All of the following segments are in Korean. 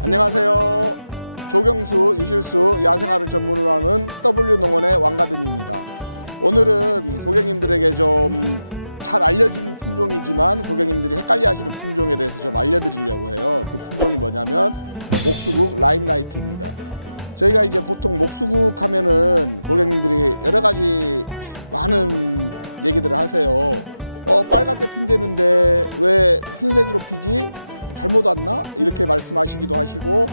안녕하세요. 조경수, 유실수, 야생화를 전문으로 하는 W농원의 왕가든입니다. 오늘은 고객님들에게 좀 잘 알려진 품종이지만 고객님들이 헷갈려 하시는 품종에 대해서 좀 알려드리려고 해요. 그 품종이 뭐냐면 목수국 라임라이트입니다. 저희가 이제 보통 목수국 하면은 고객님들이 여러 가지 많은 얘기들을 하세요. 빨갛게 핀대는데 왜 흰색으로 피지? 잘못 왔나? 이렇게 말씀하시기도 하시고,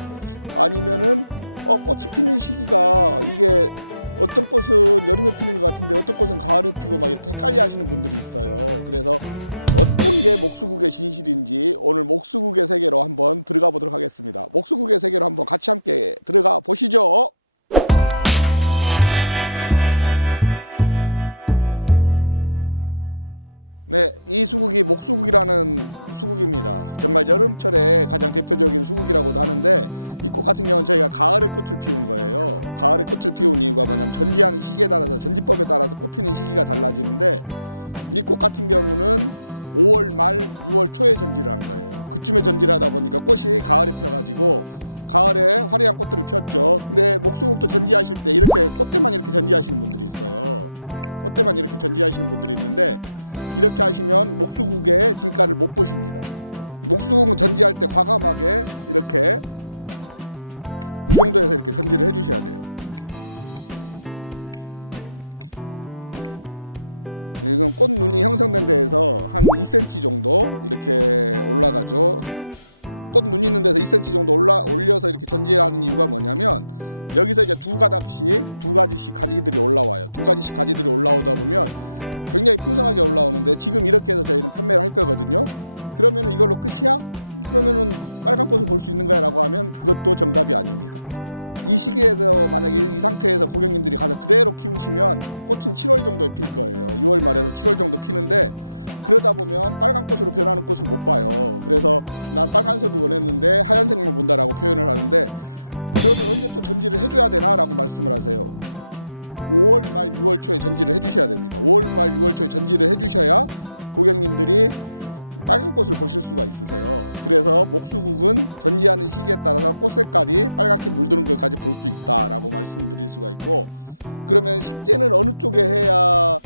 아니면은 꽃이 피는 시기가 이게 어떤 꽃은 여름에 피는 것 같은데 어떤 꽃은 가을에 피고 막 이렇게 헷갈려 하시는 분들이 있어요. 그래서 어떤 게 목수국의 진실인지 오늘 목수국의 세계로 한번 들어가 보도록 하겠습니다. 목수국의 세계로 한번 같이 함께 들어가 보시죠. 네, 이 수국이 목수국이라는 수국입니다. 정말 여름철에 가장 대표적인 수국이라고도 하는데, 이 꽃 같은 경우는 저희가 가을에 꽃을 피운 거예요. 가을에 꽃을 피운 이유가 뭐냐면 전지하는 시기에 따라서, 전지법에 따라서 꽃 피는 시기가 달라지는데, 이 꽃 같은 경우는 5월 말 6월 초에 전지를 한 거예요. 그쯤에 전지를 하다 보니까 꽃이 가을에 펴가지고 가을에 화려한 꽃들을 피웠죠. 근데 목수국도 전지하실 때 이렇게 꽃대만 이렇게 전지하시는 분들이 있어요. 꽃대만 이렇게 전지하시는 분들이 있는데, 이렇게 하시면 목수국의 진가를 못 보십니다. 목수국은 전지할 때 과감하게 이렇게 이 정도에서 이렇게 전지를 해주셔야 돼요. 이건 꽃눈이 형성된 데에서 한 2cm 정도 이렇게 올라가죠. 꽃눈 있는 데서 2cm 정도 올려서 이렇게 전지하는 이유가 뭐냐면, 여기서 이제 두 가지씩 가지들이 올라와요. 두 가지씩 가지들이 올라오다 보면 굉장히 풍성하게 올라오는데, 지금 이렇게 해서 저희는 판매를 할 거거든요. 그러면은 이걸로 끝이야? 그러면은 빨간 꽃을 볼 수 있는 거야 라고 하면 그것도 정답이 아닙니다. 이 시기에서 만약에 이 상태에서 고객님들이 가서 그대로 키우시면 꽃은 7월 정도에 필 거예요. 6월 말에서 7월 정도 피는데, 그러다 보면 빨간 꽃으로 변하는 꽃을 못 봐요. 그래서 난 빨간색을 원했는데 하얀색만 본다라고 표현을 하는데, 그러면 언제 또 전지를 해줘야 되나 라고 말씀을 하세요. 5월 말 6월 초에 전지를 해주셔야 됩니다. 5월 말 6월 초에 전지를 해주셔야 고객님들이 빨간 꽃을 보실 수가 있으세요. 그래서 목수국은 전지하는 시기에 따라서 꽃 색깔이 빨갛게 물드는 것까지 볼 수 있다라고 말씀드릴 수가 있고, 그러면 식재는 어느 쪽에 해야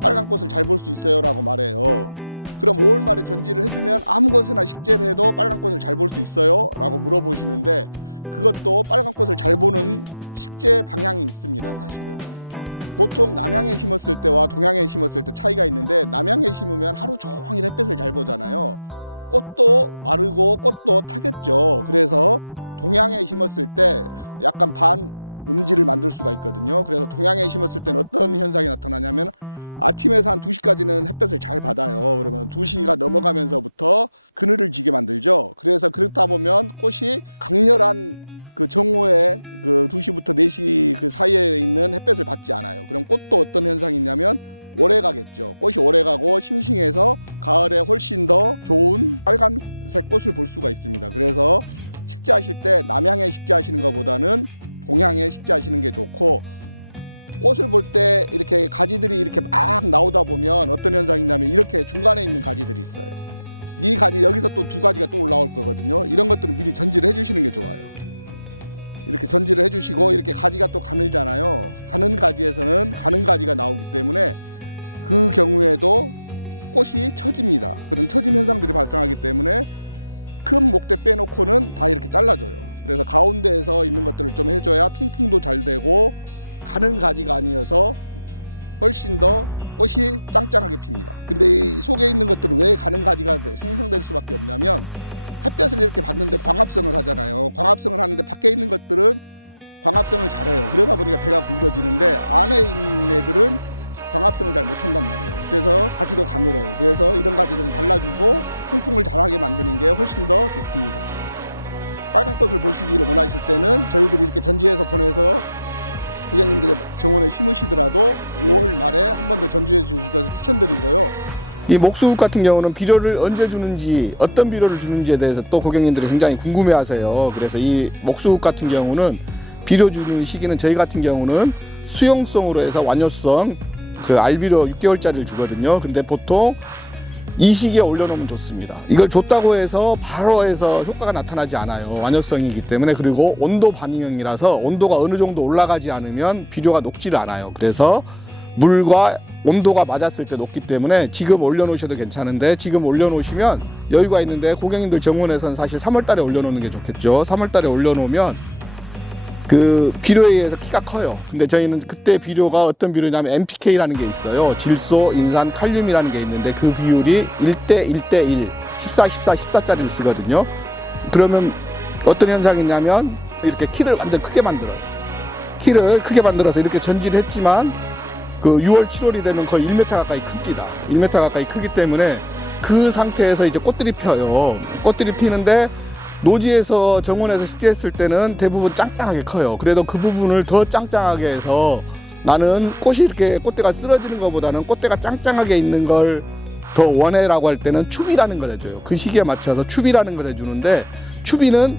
빨간 꽃을 잘 볼 수 있어요 라고 말해요. 그럼 5월 말에 전지를 해주면 아무 곳에나 식재를 해도 빨간 꽃을 잘 볼 수 있어요 라고 물어보시는데, 그것도 빨간 꽃을 잘 보는 식재 방향이 있습니다. 사실은 보통 남향에 심었을 때와 동향에 심었을 때 차이가 있는데, 남향에 심으면 하루 종일 햇볕을 잘 보잖아요. 꽃도 마르고 꽃도 타겠죠. 그래서 동향에 심었을 때 약간 반음지를 만들 수가 있거든요. 그래서 동향에 심었을 때는 어떤 현상이 나타나냐면, 아침에서 한 2시까지는 햇볕을 잘 받아요. 그러면 2시가 넘어가면서부터 그늘을 지게 만들죠. 그래서 그렇다 보면 꽃이 강렬한 그 정오에 그 2시부터 4시 그 사이에 있는 햇볕을 받지 않아요. 그럼 꽃도 어떤 현상이 있냐면 오래 가겠죠. 꽃이 오래 가고 싱싱해서 가을에 훨씬 더 좋은 빨간색 꽃을 볼 수가 있습니다. 그래서 식재하실 때 남향에 식재하시는 것보다는 동향에 식재하시는 게 좋고, 꽃을 볼 때 이렇게 가지들이 이렇게 막 나오다 보면 어떤 현상이 있냐면, 이렇게 중간에 있는 가지들이 있어요. 이 가지, 여기서 또 두 가지가 또 올라올 거거든요. 이런 것들은 미리 전지를 해주시는 게 좋아요. 이렇게 전지를 해주시고, 이렇게 가지가 또 가늘잖아요. 가는 가지에서는 가는 가지가 나오기 때문에 그 경우에도 꽃이 처집니다. 그런 처짐 현상들이 발생하기 때문에 큰 목대 빼놓고는 다 이렇게 잘라줘요. 그래서 가운데에서 있는 것들을 좀 해줘야 통풍도 잘 되고, 가는 가지가 아니어서 훨씬 더 꽃이 짱짱하게 핍니다. 근데 이 속에 있는 것들은 왜 가는 가지가 생성될 수밖에 없냐면, 햇볕을 이렇게 받는데 광합성을 하잖아요. 광합성을 하는데 밖에 있는 것들은 광합성을 잘해요. 그러다 보니까 대가 굵어지는데, 안에 있는 애들은 광합성을 잘 못한단 말이에요. 그래서 가지도 가늘어요. 그래서 이런 가지들은 잘라주고 통풍을 잘하게 만드는 게 훨씬 더 좋습니다. 빨간 꽃을 보시기를 원하실 때는 저희들이 이렇게 전지해서 보내서 고객님들의 정원에 심으시더라도 5월 말에 한 번 더 전지해 주실 것을 추천드리고요. 이 목수국 같은 경우는 비료를 언제 주는지, 어떤 비료를 주는지에 대해서 또 고객님들이 굉장히 궁금해 하세요. 그래서 이 목수국 같은 경우는 비료 주는 시기는, 저희 같은 경우는 수용성으로 해서 완효성 그 알비료 6개월짜리를 주거든요. 근데 보통 이 시기에 올려놓으면 좋습니다. 이걸 줬다고 해서 바로 해서 효과가 나타나지 않아요. 완효성이기 때문에. 그리고 온도 반응형이라서 온도가 어느 정도 올라가지 않으면 비료가 녹지를 않아요. 그래서 물과 온도가 맞았을 때 녹기 때문에 지금 올려놓으셔도 괜찮은데, 지금 올려놓으시면 여유가 있는데, 고객님들 정원에서는 사실 3월달에 올려놓는 게 좋겠죠. 3월달에 올려놓으면 그 비료에 의해서 키가 커요. 근데 저희는 그때 비료가 어떤 비료냐면 NPK라는 게 있어요. 질소, 인산, 칼륨이라는 게 있는데 그 비율이 1대 1대 1, 14, 14, 14짜리를 쓰거든요. 그러면 어떤 현상이 있냐면 이렇게 키를 완전 크게 만들어요. 키를 크게 만들어서 이렇게 전지를 했지만 그 6월, 7월이 되면 거의 1m 가까이 큽니다. 1m 가까이 크기 때문에 그 상태에서 이제 꽃들이 펴요. 꽃들이 피는데 노지에서 정원에서 시제했을 때는 대부분 짱짱하게 커요. 그래도 그 부분을 더 짱짱하게 해서 나는 꽃이 이렇게 꽃대가 쓰러지는 것보다는 꽃대가 짱짱하게 있는 걸 더 원해라고 할 때는 추비라는 걸 해줘요. 그 시기에 맞춰서 추비라는 걸 해주는데, 추비는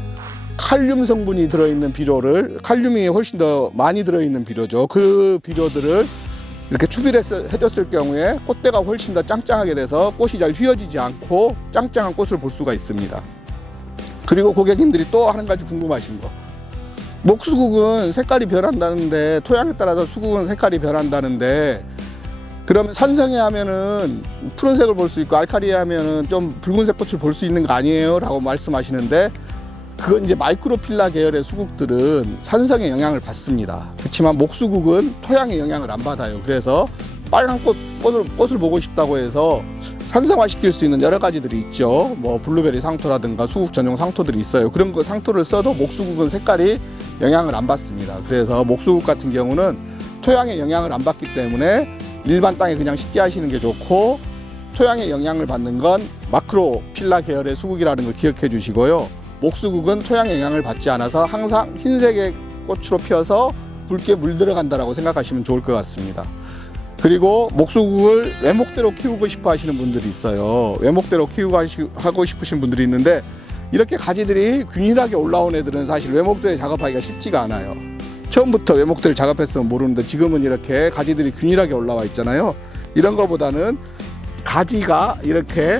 칼륨 성분이 들어있는 비료를, 칼륨이 훨씬 더 많이 들어있는 비료죠. 그 비료들을 이렇게 추비를 해줬을 경우에 꽃대가 훨씬 더 짱짱하게 돼서 꽃이 잘 휘어지지 않고 짱짱한 꽃을 볼 수가 있습니다. 그리고 고객님들이 또 한 가지 궁금하신 거, 목수국은 색깔이 변한다는데, 토양에 따라서 수국은 색깔이 변한다는데, 그러면 산성에 하면은 푸른색을 볼 수 있고 알칼리에 하면은 좀 붉은색 꽃을 볼 수 있는 거 아니에요? 라고 말씀하시는데, 그건 이제 마이크로필라 계열의 수국들은 산성의 영향을 받습니다. 그렇지만 목수국은 토양의 영향을 안 받아요. 그래서 빨간 꽃을 보고 싶다고 해서 산성화 시킬 수 있는 여러 가지들이 있죠. 뭐 블루베리 상토라든가 수국 전용 상토들이 있어요. 그런 그 상토를 써도 목수국은 색깔이 영향을 안 받습니다. 그래서 목수국 같은 경우는 토양의 영향을 안 받기 때문에 일반 땅에 그냥 쉽게 하시는 게 좋고, 토양의 영향을 받는 건 마크로필라 계열의 수국이라는 걸 기억해 주시고요. 목수국은 토양의 영향을 받지 않아서 항상 흰색의 꽃으로 피어서 붉게 물들어간다라고 생각하시면 좋을 것 같습니다. 그리고 목수국을 외목대로 키우고 싶어 하시는 분들이 있어요. 외목대로 하고 싶으신 분들이 있는데, 이렇게 가지들이 균일하게 올라온 애들은 사실 외목대에 작업하기가 쉽지가 않아요. 처음부터 외목대를 작업했으면 모르는데 지금은 이렇게 가지들이 균일하게 올라와 있잖아요. 이런 거보다는 가지가 이렇게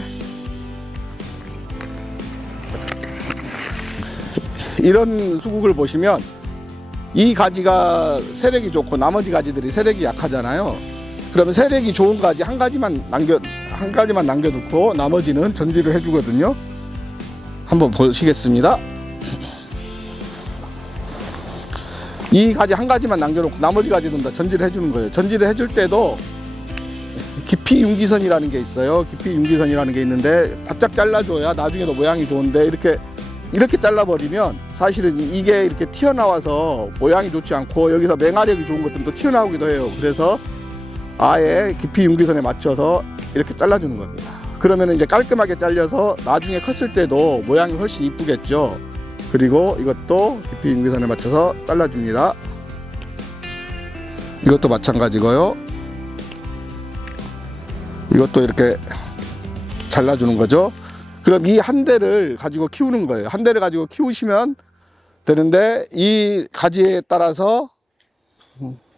이런 수국을 보시면 이 가지가 세력이 좋고 나머지 가지들이 세력이 약하잖아요. 그러면 세력이 좋은 가지 한 가지만 남겨두고 나머지는 전지를 해주거든요. 한번 보시겠습니다. 이 가지 한 가지만 남겨놓고 나머지 가지는 다 전지를 해주는 거예요. 전지를 해줄 때도 깊이 융기선이라는 게 있어요. 깊이 융기선이라는 게 있는데 바짝 잘라줘야 나중에도 모양이 좋은데, 이렇게 잘라버리면 사실은 이게 이렇게 튀어나와서 모양이 좋지 않고 여기서 맹활력이 좋은 것들도 튀어나오기도 해요. 그래서 아예 깊이 융기선에 맞춰서 이렇게 잘라주는 겁니다. 그러면 이제 깔끔하게 잘려서 나중에 컸을 때도 모양이 훨씬 이쁘겠죠. 그리고 이것도 깊이 융기선에 맞춰서 잘라줍니다. 이것도 마찬가지고요. 이것도 이렇게 잘라주는 거죠. 그럼 이 한 대를 가지고 키우는 거예요. 한 대를 가지고 키우시면 되는데, 이 가지에 따라서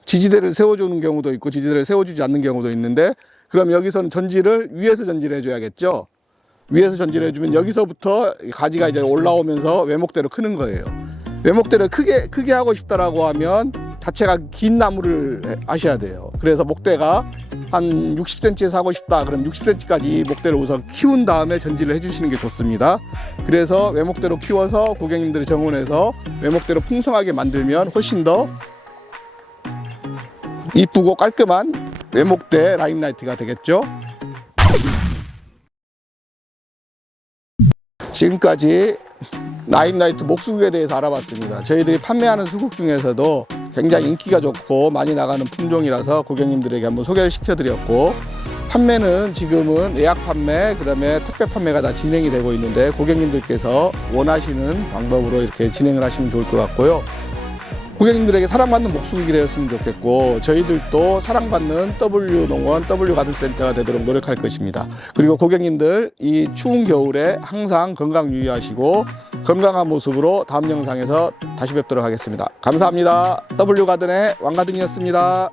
지지대를 세워주는 경우도 있고 지지대를 세워주지 않는 경우도 있는데, 그럼 여기서는 위에서 전지를 해줘야겠죠. 위에서 전지를 해주면 여기서부터 가지가 이제 올라오면서 외목대로 크는 거예요. 외목대를 크게 하고 싶다라고 하면 자체가 긴 나무를 하셔야 돼요. 그래서 목대가 한 60cm에서 하고 싶다 그럼 60cm까지 목대를 우선 키운 다음에 전지를 해주시는 게 좋습니다. 그래서 외목대로 키워서 고객님들의 정원에서 외목대로 풍성하게 만들면 훨씬 더 이쁘고 깔끔한 외목대 라임라이트가 되겠죠. 지금까지 라임라이트 목수국에 대해서 알아봤습니다. 저희들이 판매하는 수국 중에서도 굉장히 인기가 좋고 많이 나가는 품종이라서 고객님들에게 한번 소개를 시켜드렸고, 판매는 지금은 예약 판매, 그 다음에 택배 판매가 다 진행이 되고 있는데, 고객님들께서 원하시는 방법으로 이렇게 진행을 하시면 좋을 것 같고요. 고객님들에게 사랑받는 목수국이 되었으면 좋겠고, 저희들도 사랑받는 W농원, W가든센터가 되도록 노력할 것입니다. 그리고 고객님들 이 추운 겨울에 항상 건강 유의하시고 건강한 모습으로 다음 영상에서 다시 뵙도록 하겠습니다. 감사합니다. W가든의 왕가든이었습니다.